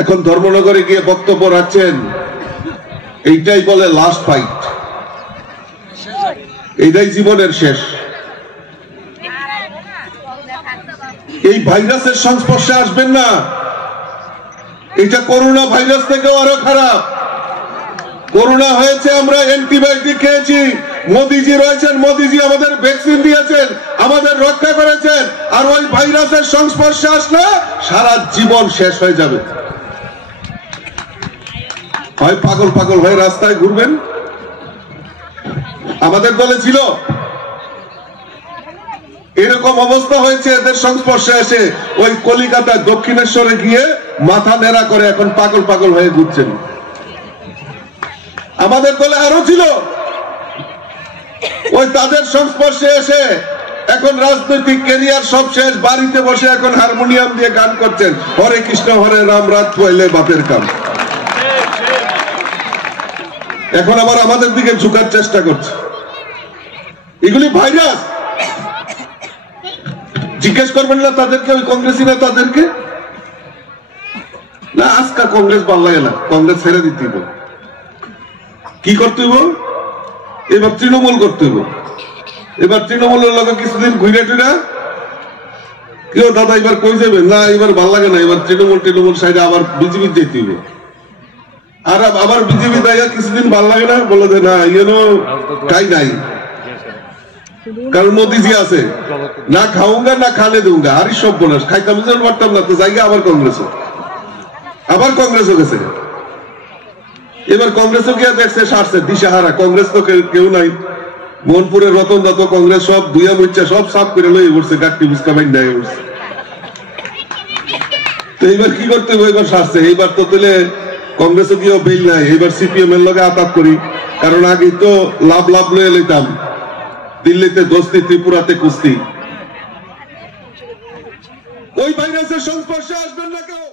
এখন ধর্মনগরে গিয়ে বক্তব্য রাখছেন, এইটাই বলে লাস্ট ফাইট, এইটাই জীবনের শেষ। এই ভাইরাসের সংস্পর্শে আসবেন না, এটা করোনা ভাইরাস থেকেও আরো খারাপ। করোনা হয়েছে, আমরা অ্যান্টিবায়োটিক খেয়েছি, মোদিজি রয়েছেন, মোদিজি আমাদের ভ্যাকসিন দিয়েছেন, আমাদের রক্ষা করেছেন। আর ওই ভাইরাসের সংস্পর্শে আসলে সারা জীবন শেষ হয়ে যাবে। হয় পাগল পাগল হয়ে রাস্তায় ঘুরবেন। আমাদের দলে ছিল এরকম অবস্থা হয়েছে, এদের সংস্পর্শে এসে ওই কলিকাতা দক্ষিণেশ্বরে গিয়ে মাথা নেড়া করে এখন পাগল পাগল হয়ে ঘুরছেন। আমাদের দলে আরো ছিল ওই তাদের সংস্পর্শে এসে এখন রাজনৈতিক ক্যারিয়ার সব শেষ, বাড়িতে বসে এখন হারমোনিয়াম দিয়ে গান করছেন, হরে কৃষ্ণ হরে রাম, রাত পয়লে বাপের কাম। এখন আবার আমাদের দিকে ঝুঁকার চেষ্টা করছে। এগুলি ভাইরাস। জিজ্ঞেস করবেন না তাদেরকে, ওই কংগ্রেসী না তাদেরকে, না আজকা কংগ্রেস ভালো লাগে না, কংগ্রেস ছেড়ে দিতে হবে। কি করতে হইব? এবার তৃণমূল করতে হইব। এবার তৃণমূলের লোক কিছুদিন ঘুরে টুরা কেউ দাদা এবার কই যাবেন, না এবার ভাল লাগে না, এবার তৃণমূল সাইডে আবার বিজেপি যেতে হইব। আর আবার বিজেপি দাইয়া কিছুদিন ভাল লাগে না, বলে যে না ইয়েনো কাই নাই, কারণ মোদিজি আছে, না খাউঙ্গা না খানে দুঙ্গা। আর সব বোনাস খাইতাম পারতাম না, তো জায়গা আবার কংগ্রেসও গেছে। এবার কংগ্রেসও গিয়ে দেখছে সারছে, দিশাহারা। কংগ্রেস তো কেউ নাই। মোহনপুরের রতন দত্ত কংগ্রেস সব দুইয়া মুচ্ছা সব সাফ করে লই উঠছে, গাঠটি বুঝকা বাইন নাই উঠছে। তো এইবার কি করতে হবে? এবার সারছে। এইবার তো তাহলে কংগ্রেসও গিয়েও বেল নাই, এইবার সিপিএম এর লগে আতাত করি। কারণ আগে তো লাভ লয়ে লইতাম, দিল্লিতে দোস্তি, ত্রিপুরাতে কুস্তি। ওই ভাইরাসের সংস্পর্শে আসবেন না কেউ।